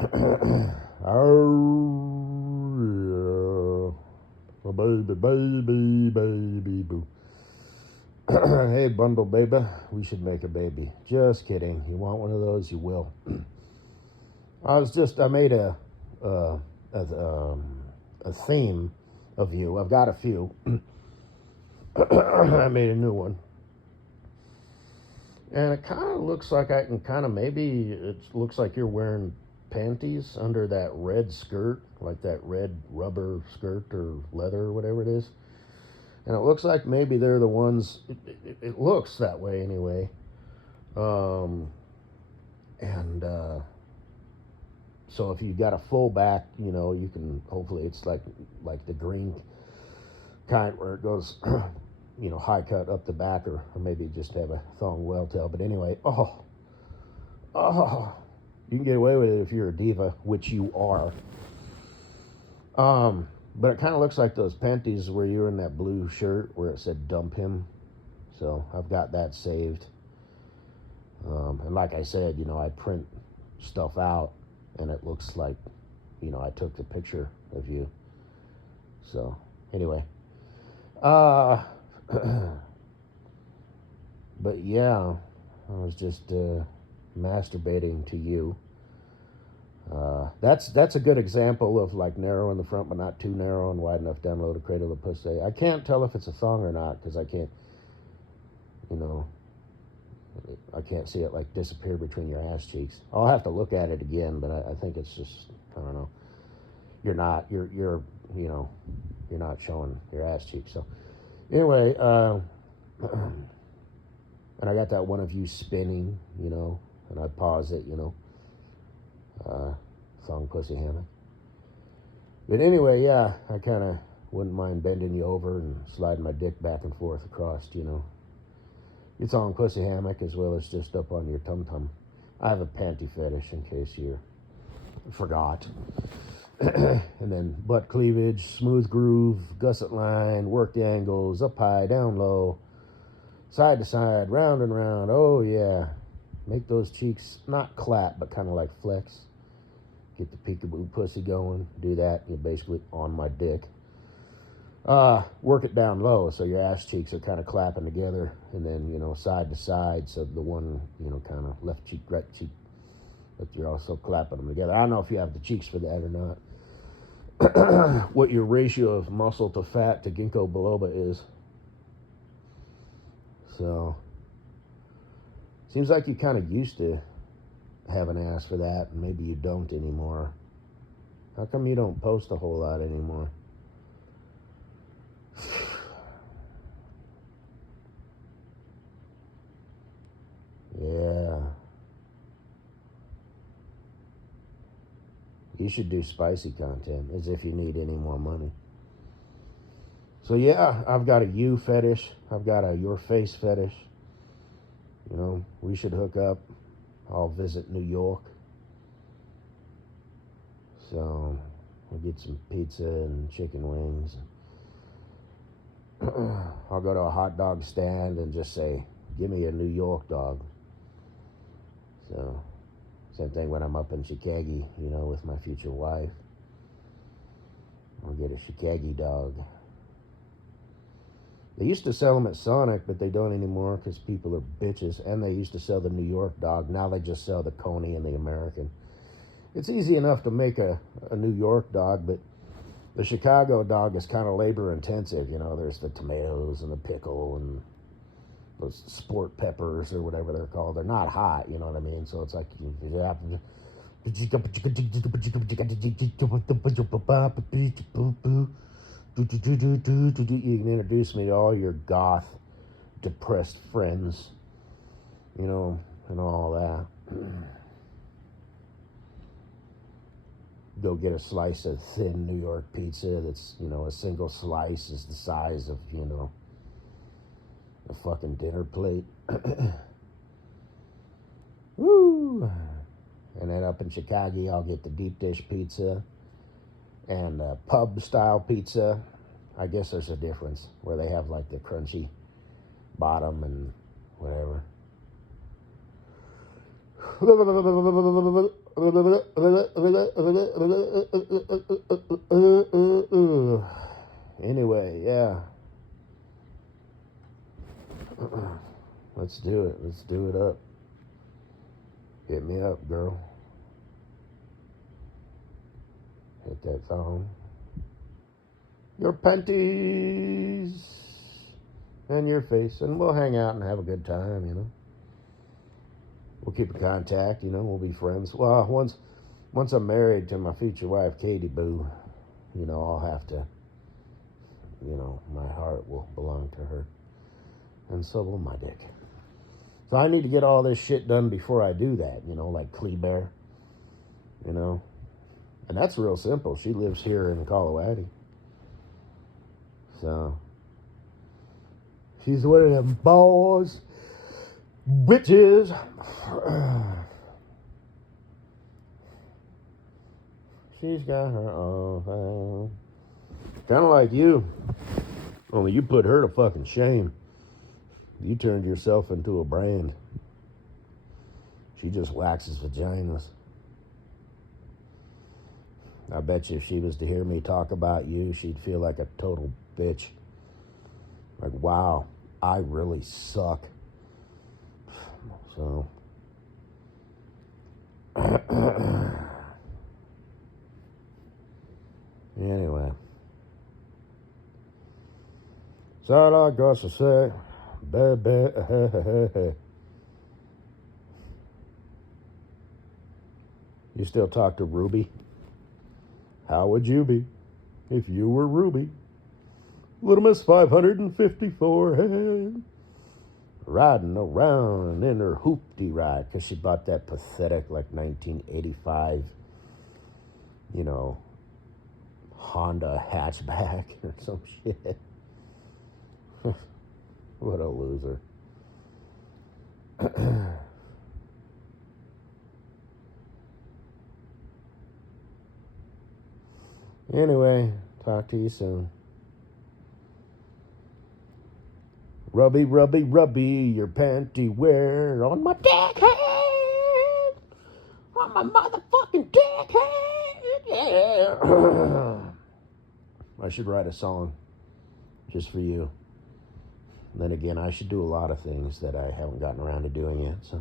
Oh, yeah. Baby, boo. Hey, Bundle-Bay-Buh, we should make a baby. Just kidding. You want one of those, you will. I made uh, a theme of you. I've got a few. I made a new one. And it kind of looks like I can maybe it looks like you're wearing panties under that red skirt, like that red rubber skirt or leather or whatever it is. And it looks like maybe they're the ones, it looks that way anyway. Um, and So if you got a full back, you can, hopefully it's like the green kind where it goes, high cut up the back, or maybe just have a thong well tail. But anyway, oh, you can get away with it if you're a diva, which you are. But it kind of looks like those panties where you were in that blue shirt where it said dump him. So I've got that saved. And like I said, I print stuff out and it looks like, I took the picture of you. So anyway, but yeah, I was just masturbating to you. That's a good example of like narrow in the front, but not too narrow and wide enough down low to cradle the pussy. I can't tell if it's a thong or not because I can't, you know, I can't see it like disappear between your ass cheeks. I'll have to look at it again, but I think it's just, I don't know. You're not showing your ass cheeks. So anyway, and I got that one of you spinning, and I pause it, thong pussy hammock. But anyway, yeah, I kind of wouldn't mind bending you over and sliding my dick back and forth across, your thong pussy hammock as well as just up on your tum-tum. I have a panty fetish in case you forgot. And then butt cleavage, smooth groove, gusset line, work the angles, up high, down low, side to side, round and round. Oh yeah, make those cheeks not clap but kind of like flex. Get the peekaboo pussy going. Do that, you're basically on my dick. Work it down low so your ass cheeks are kind of clapping together, and then side to side, so the one kind of left cheek, right cheek, but you're also clapping them together. I don't know if you have the cheeks for that or not. What your ratio of muscle to fat to ginkgo biloba is. So seems like you kind of used to have an ass for that, and maybe you don't anymore. How come you don't post a whole lot anymore? Yeah. You should do spicy content as if you need any more money. So yeah, I've got a you fetish. I've got a your face fetish. We should hook up. I'll visit New York. So we'll get some pizza and chicken wings. I'll go to a hot dog stand and just say, give me a New York dog. So same thing when I'm up in Chicago, with my future wife. I'll get a Chicago dog. They used to sell them at Sonic, but they don't anymore because people are bitches. And they used to sell the New York dog. Now they just sell the Coney and the American. It's easy enough to make a New York dog, but the Chicago dog is kind of labor intensive. There's the tomatoes and the pickle and those sport peppers or whatever they're called. They're not hot, you know what I mean? So it's like you have to. You can introduce me to all your goth, depressed friends, and all that. Go get a slice of thin New York pizza that's, a single slice is the size of, a fucking dinner plate. Woo! And then up in Chicago, I'll get the deep dish pizza and pub style pizza. I guess there's a difference where they have like the crunchy bottom and whatever. Let's do it up. Hit me up, girl. Hit that thong. Your panties and your face, and we'll hang out and have a good time, you know. We'll keep in contact, you know. We'll be friends. Well, once I'm married to my future wife, Katie Boo, you know, I'll have to, you know, my heart will belong to her, and so will my dick. So I need to get all this shit done before I do that, you know, like Kleber, you know. And that's real simple. She lives here in Colorado. So she's one of them balls, bitches. She's got her own thing. Kind of like you. Only you put her to fucking shame. You turned yourself into a brand. She just waxes vaginas. I bet you if she was to hear me talk about you, she'd feel like a total bitch. Like, wow, I really suck. So, anyway. That's all I got to say. Baby. You still talk to Ruby? How would you be if you were Ruby? Little Miss 554, hey, riding around in her hoopty ride, because she bought that pathetic, like, 1985, you know, Honda hatchback or some shit. What a loser. Anyway, talk to you soon. Rubby, rubby, rubby, your panty wear on my dick head. On my motherfucking dick head. Yeah. I should write a song just for you. Then again, I should do a lot of things that I haven't gotten around to doing yet, so